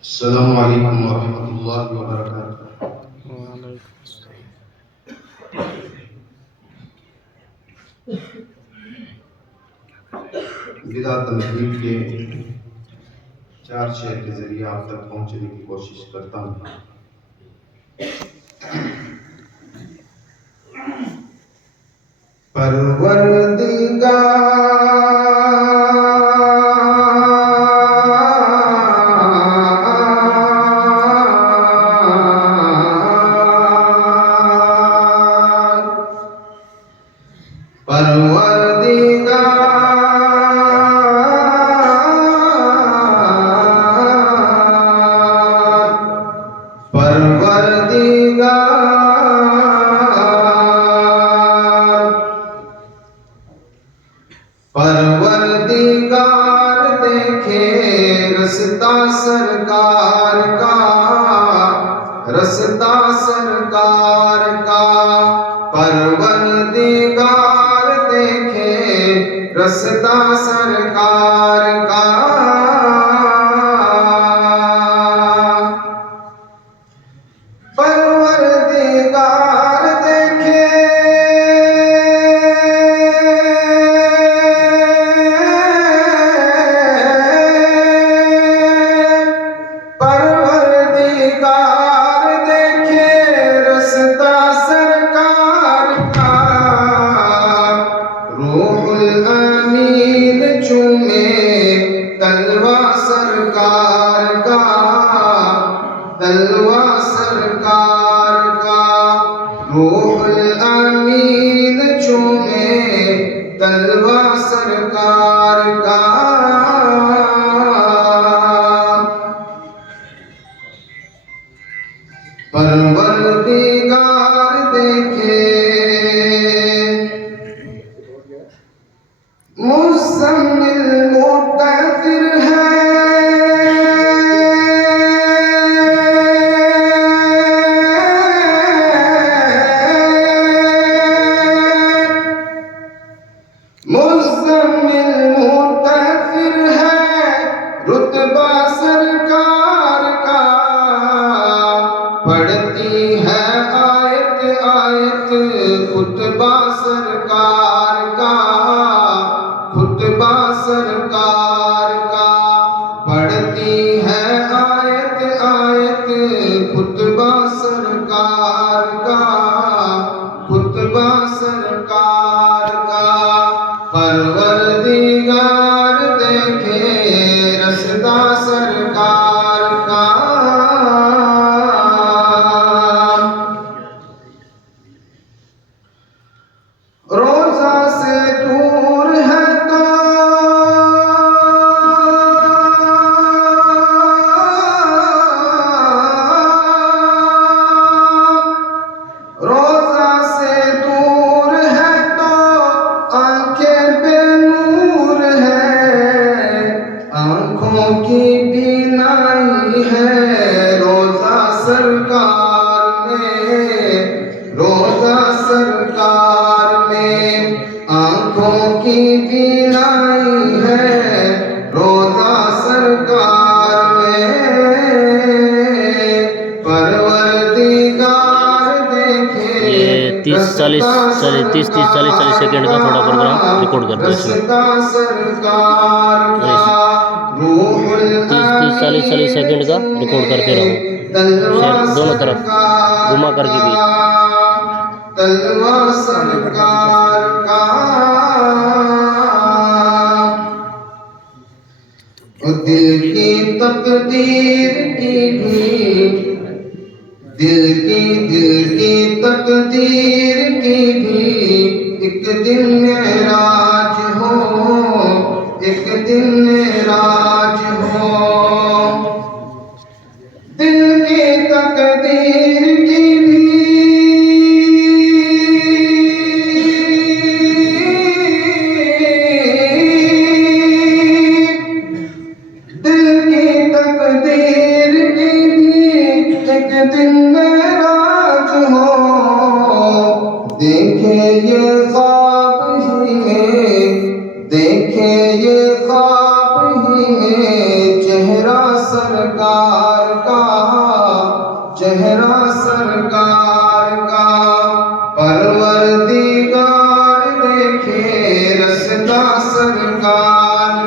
अस्सलामु अलैकुम वरहमतुल्लाहि वबरकातुहू। बिदअत तनकीद के 4 शेर के ज़रिए आप तक पहुँचने की कोशिश करता हूँ। परवरदिगार देखे रस्ता सरकार का, रस्ता सरकार का। परवरदिगार देखे रस्ता सरकार का। परवरदिगार देखे रस्ता सरकार का। रूहुल अमीन चूमे तलवा सरकार का, तलवा सरकार का। रूहुल अमीन चूमे तलवा सरकार का। परवरदिगार देखे मुज़म्मिल मुद्दथिर है, मुज़म्मिल मुद्दथिर है। रुतबा सरकार का, पढ़ती है आयत आयत खुतबा सरकार का, खुतबा सरकार का। पढ़ती है आयत आयत खुतबा सरकार का, खुतबा सरकार का। परवरदिगार देखे रस्ता सरकार का। रोज़ा से दूर है तो रोज़ा से दूर है तो आंखें बेनूर है, आंखों की बीनाई है। रोज़ा सरकार में, रोज़ा सरकार में आंखों की बीनाई है। रोज़ा सरकार में परवरदिगार देखे। ये 30-40 सेकंड का थोड़ा प्रोग्राम रिकॉर्ड कर दो इसमें। 30-40 सेकंड का रिकॉर्ड करते रहो, शेयर दोनों तरफ घुमा करके भी। तलवा सरकार का। दिल की तकदीर की भी, दिल की तकदीर की भी एक दिन मेराज हो, एक दिन मेराज हो। दिल की तकदीर की भी एक दिन मेराज हो। देखे ये